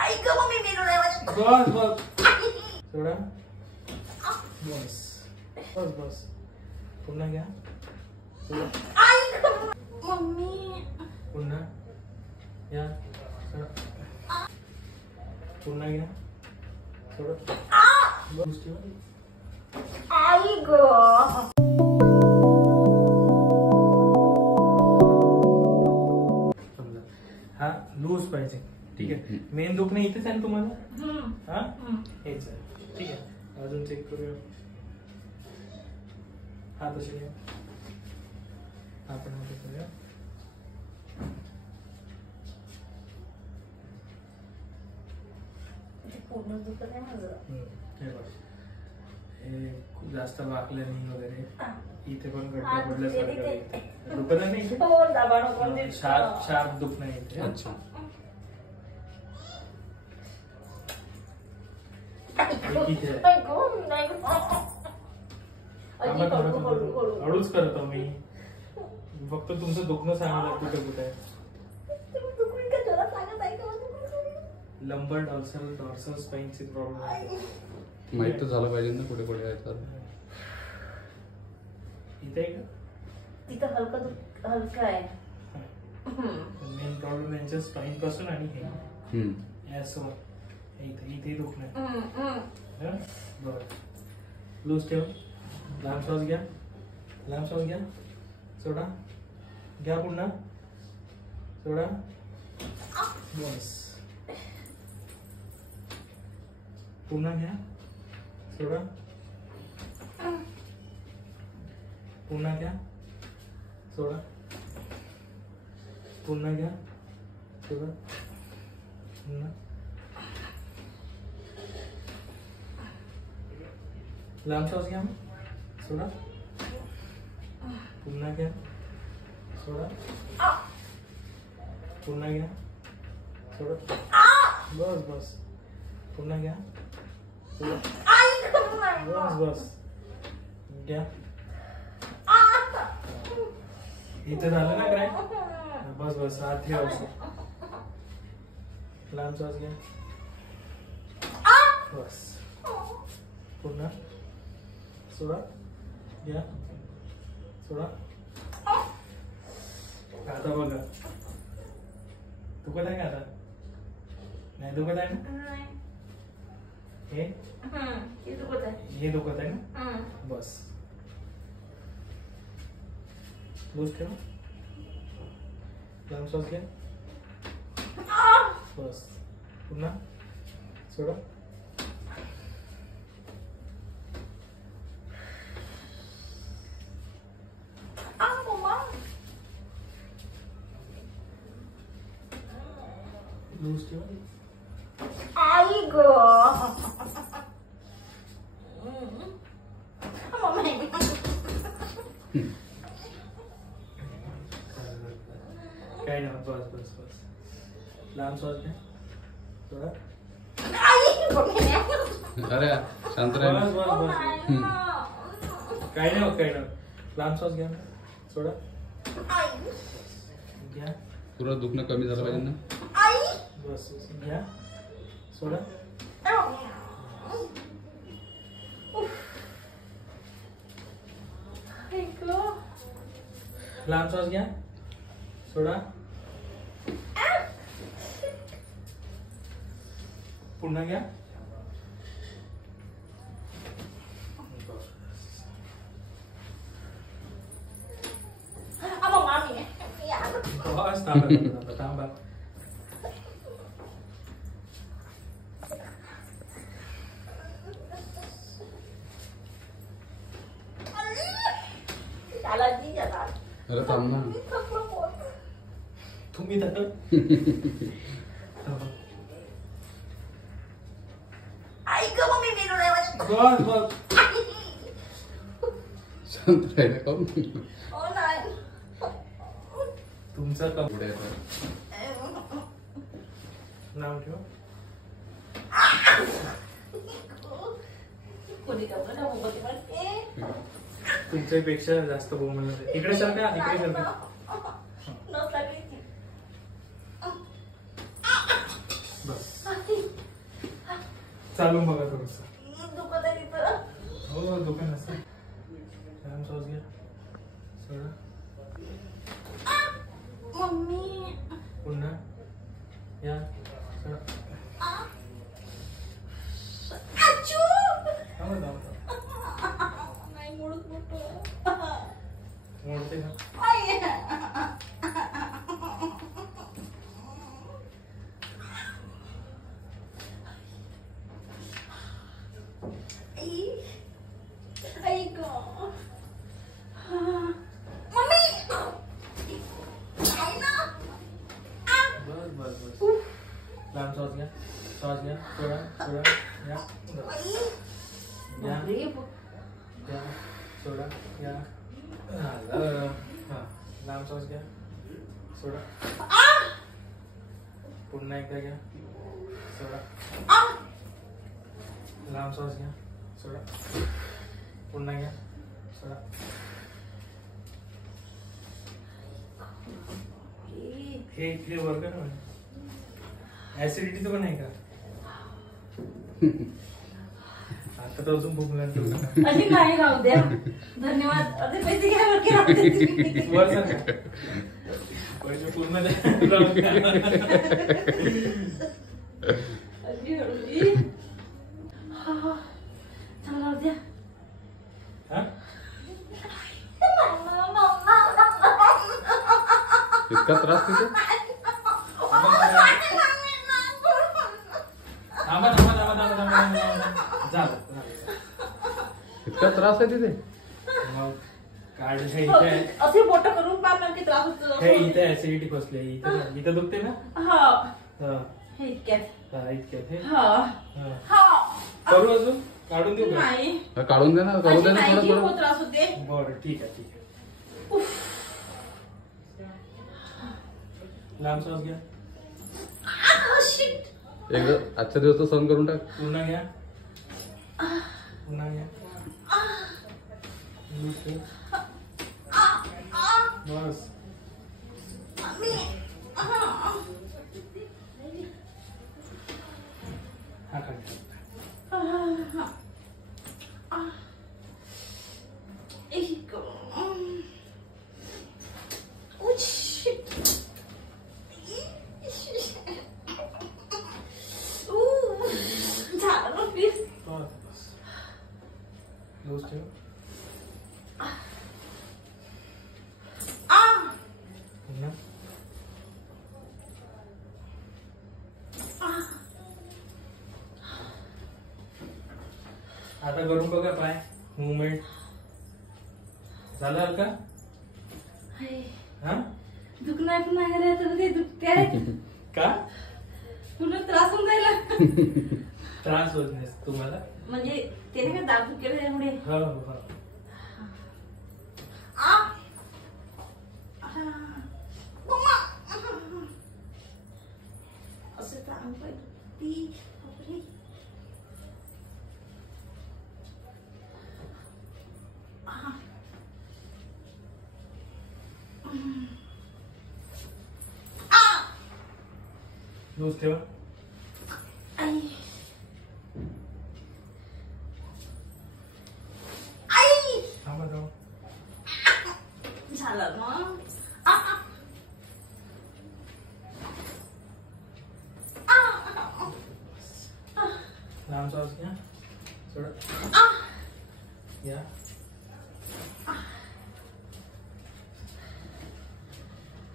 आई ग मम्मी मेलो नाही बस बस सोडा बस बस बस पुन्हा घ्या सोडा आई ग मम्मी पुन्हा घ्या सोडा पुन्हा घ्या सोडा बस आई ग हा लूज पाहिजे ठीक आहे मेन दुखणं इथेच आहे ना तुम्हाला हा हेच आहे ठीक आहे अजून चेक करूया हा तसे घ्या हा पण हा करूया पूर्ण दुखत आहे माझं हे बघ हे खूप जास्त वाकलं नाही वगैरे इथे पण गड्डा पडल्यासारखं दुखत नाही इथे शार्प शार्प दुखणं इथे अच्छा हळूच करतो मी फक्त तुमचं दुखणं सांगायला कुठे कुठे आहे लंबर डॉर्सल स्पाइनचे प्रॉब्लेम आहे माहित तर झालं पाहिजे ना कुठे कुठे आहे तर इथे आहे का तिथं हलका आहे मेन प्रॉब्लेम यांच्या स्पाइन पासून आणि हे असं इथे इथे दुखणं बरं लूज ठेव लांब श्वास घ्या सोडा घ्या पुन्हा सोडा बस पुन्हा घ्या सोडा पुन्हा घ्या सोडा पुन्हा घ्या सोडा पुन्हा लांब श्वास घ्या सोडा पुन्हा घ्या सोडा पुन्हा घ्या सोडा बस बस पुन्हा घ्या सोडा बस बस घ्या इथे झालं ना काय बस बस आत ठेवा लांब श्वास घ्या बस पुन्हा सोडा घ्या सोडा आता बघा दुखत आहे का आता नाही दुखत आहे ना हे दुखत आहे ना बस लूज ठेवा लांब श्वास घ्या बस पुन्हा सोडा लूज ठेवा आई ग काय नाही बस बस बस लांब श्वास घ्या थोडा अरे शांत राहा बस बस बस काय नाही होत काय नाही लांब श्वास घ्या थोडा घ्या पुरा दुखणं कमी झालं पाहिजे ना बस घ्या सोडा लांब श्वास घ्या सोडा पुन्हा घ्या बस थांबा थांबा अरे थांब ना तुम्ही तर आई ग मम्मी मेलो नाही बस बस शांत राहायला काऊन हो नाही तुमचं पुढे नाव ठेवा कोणी कपडा मोबाईल मध्ये तुमच्यापेक्षा जास्त बोलणार इकडे सारखा इकडे सारखा नसला की बस चालून बघा थोडस. दुखत आहे तिथं. हो दुकान असतं. छान सॉस घ्या. सोडा. मम्मी. पुन्हा या. सोडा. आचू. थांबा थांबा. नाही मोडत मोठं. मोडते का? आई. आई गं. मम्मी. आई ना. बस बस बस. लांब सॉस घ्या. सॉस घ्या. सोडा सोडा या. आई. या बापरे. या. सोडा या. झालं. हा लांब सॉस घ्या. सोडा. पुन्हा एकदा घ्या. सोडा. लांब सॉस घ्या. सोडा. पुन्हा घ्या. सोडा. हे बर्गर म्हणे ऍसिडिटीचं पण आहे का? आता तर अजून भूक लागली. अशी नाही राहू द्या. धन्यवाद. अरे पैसे घ्या की राहू दे. वर सांगा. पैसे पूर्ण द्या. अशी हळूदी. चांगला राहू द्या. हा? इतका त्रास तिथे? थांबा थांबा थांबा थांबा थांबा. झालं. इतका त्रास आहे तिथे? मग काढ हे इथे आहे. असे बोट करून पार की त्रास होतो. हे इथे ऍसिडिटी फसले. इथे दुखते ना? हा. हा. हे इतक्यात. हा इतक्यात हे. हा. हा. हा. करू अजून? काढून देऊ का? नाही. हा, काढून दे ना, करू अशी दे ना नाही थोडं की थोडं. खूप त्रास होते. बरं ठीक आहे ठीक आहे. लांब सॉस घ्या. शिट. एकदा आजच्या दिवस तर सहन करून टाक. पुन्हा घ्या. पुन्हा घ्या. बस. हा खा. झालं ना प्लीज. बस. लूज ठेव. पुन्हा. आता करून बघा पाय मुवमेंट. झालं का? हा? दुखणार पण नाही गेलं तर ते दुखते. का? पुन्हा त्रास होऊन जायला. त्रास होत नाही तुम्हाला? म्हणजे त्याने काय दाब केलं त्यामुळे. हो हो. असं तर अंग ती बापरे. लूज ठेवा. आई. आई. थांबा थांबा. झालं मग. लांब सॉस घ्या. सोडा. या.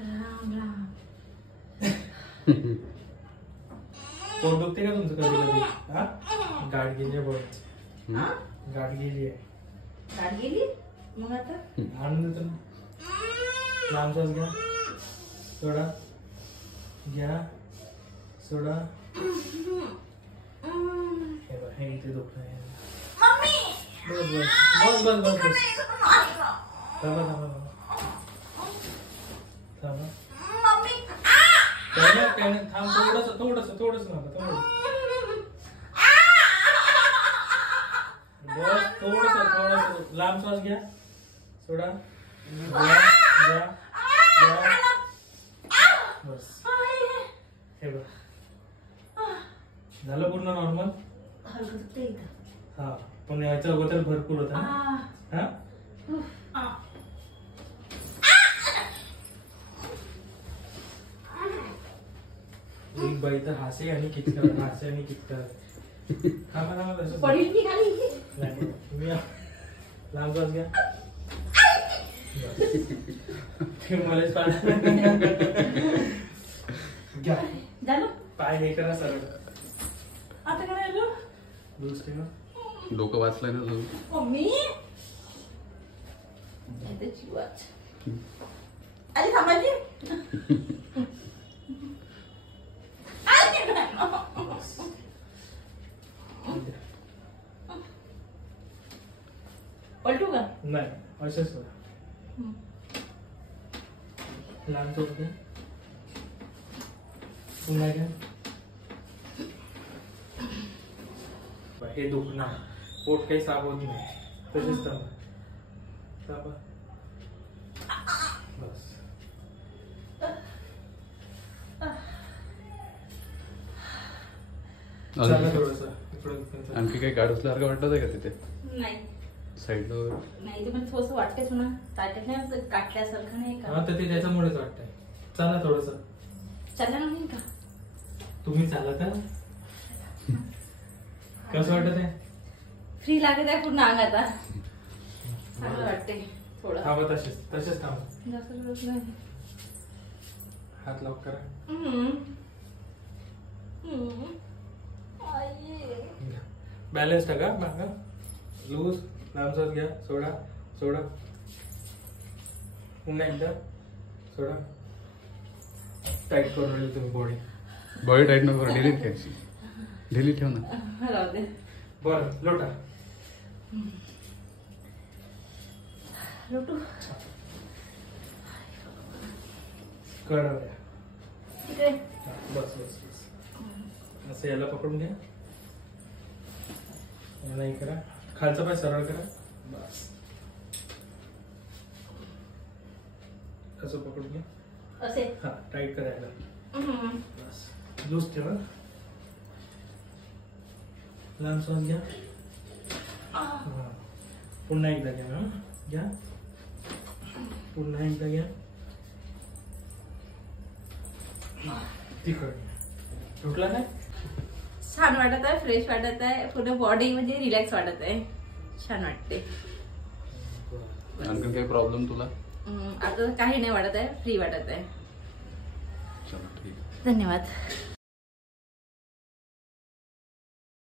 राम राम. पोट दुखते का तुमचं कधी कधी? हा? गाठ गेली आहे पोट. हा? गाठ गेली आहे. गाठ गेली मग आता. आणून देतो ना. लांब सॉस घ्या. सोडा. घ्या. सोडा. हे बघ हे इथे दुखत आहे. मम्मी. बस बस बस बस बस बस. थांबा थांबा थांबा. मम्मी. काय नाही थांब. थोडस नका. बस थोडस. लांब श्वास घ्या. सोडा. घ्या. बस. हे बघ झालं पूर्ण नॉर्मल. हलकं दुखते इथं. हा पण याच्या अगोदर भरपूर होता ना? आ, हा आ. एक बाई तर हसे आणि किचकट हसे आणि किचकट. हा मला तसं पडील की खाली. नाही तुम्ही या. लांब जाऊन घ्या. ते मलाच घ्या झालं पाय हे करा सरळ आता काय राहिलो दुसरी डोकं वाचलंय ना तुझं. मम्मी आता जीवाच आली थांबायची पलटू का नाही असेच बघा लहान तो घ्या पुन्हा घ्या हे दुखणार पोट काही साफ होत नाही तसेच थांबा थांबा बस चला थोडंसं इकडं आणखी काही गाडूसल्यासारखं वाटत आहे का तिथे नाही साईडला वगैरे? नाही ते मला थोडंसं वाटतेच ना ताटल्या काटल्यासारखं नाही हा का तर ते त्याच्यामुळेच वाटतंय चला थोडंसं चालला नाही का तुम्ही चालत आहे कसं वाटत आहे फ्री लागत आहे पूर्ण अंग आता चांगलं वाटते थोडं थांबा तसेच थांबा जास्त थोडंच नाही हात लॉक करा बॅलन्स टाका मागा लूज लांबसर घ्या सोडा सोडा पुन्हा एकदा सोडा टाईट करून राहील तुम्ही बॉडी बॉडी टाईट नको ढिली ठेवायची ढिली ठेव ना राहू दे बरं लोटा लोटू कळा द्या तिकडे बस बस बस असं याला पकडून घ्या याला हे करा खालचा पाय सरळ करा बस असं पकडून घ्या असे हा टाईट करायला बस लूज ठेवा लहान श्वास घ्या हा. पुन्हा एकदा घ्या ना घ्या पुन्हा एकदा घ्या तिखट उठला नाही छान वाटत आहे फ्रेश वाटत आहे पूर्ण बॉडी म्हणजे रिलॅक्स वाटत आहे छान वाटते आणखी काही प्रॉब्लेम तुला आता काही नाही वाटत आहे फ्री वाटत आहे चला ठीक आहे. धन्यवाद